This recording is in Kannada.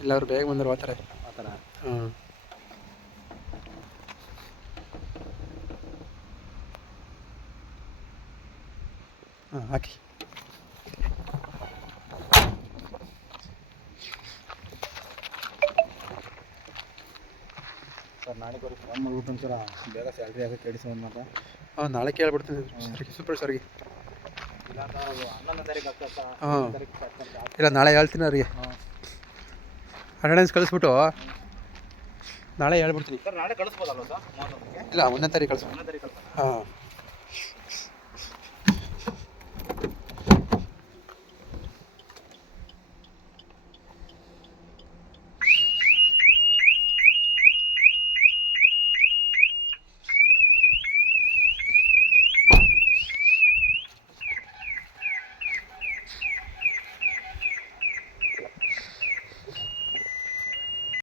ಇಲ್ಲ ಅವ್ರು ಬೇಗ ಬಂದರು ಆ ಥರ. ಹಾಂ ಹಾಂ ಹಾಕಿ. ಸರ್ ನಾಳೆ ಫೋನ್ ಮಾಡ್ಬಿಟ್ಟು ಒಂಚೂರ ಬೇಗ ಸ್ಯಾಲ್ರಿ ಆಗೋಕ್ಕೆ ಹೇಳಿ ಸರ್ ಮಾತ್ರ. ಹಾಂ ನಾಳೆ ಕೇಳ್ಬಿಡ್ತೀನಿ ಸರ್ಗೆ, ಸೂಪರ್ ಸರ್ಗೆ. ಇಲ್ಲ ಸರ್ ಅದು 11ನೇ ತಾರೀಕು ಆಗ್ತದೆ ಸರ್. ಹಾಂ ತಾರೀಕು ಇಲ್ಲ ನಾಳೆ ಹೇಳ್ತೀನಿ ಅವ್ರಿಗೆ. ಅಟೆಂಡೆನ್ಸ್ ಕಳಿಸ್ಬಿಟ್ಟು ನಾಳೆ ಹೇಳ್ಬಿಡ್ತೀನಿ. ಸರ್ ನಾಳೆ ಕಳಿಸ್ಬೋದಲ್ವ ಸರ್? ಇಲ್ಲ 1ನೇ ತಾರೀಕು ಕಳಿಸ್ಬಿಟ್ಟು. 1ನೇ ತಾರೀಕು ಕಳಿಸ್ಬೋದು. ಹಾಂ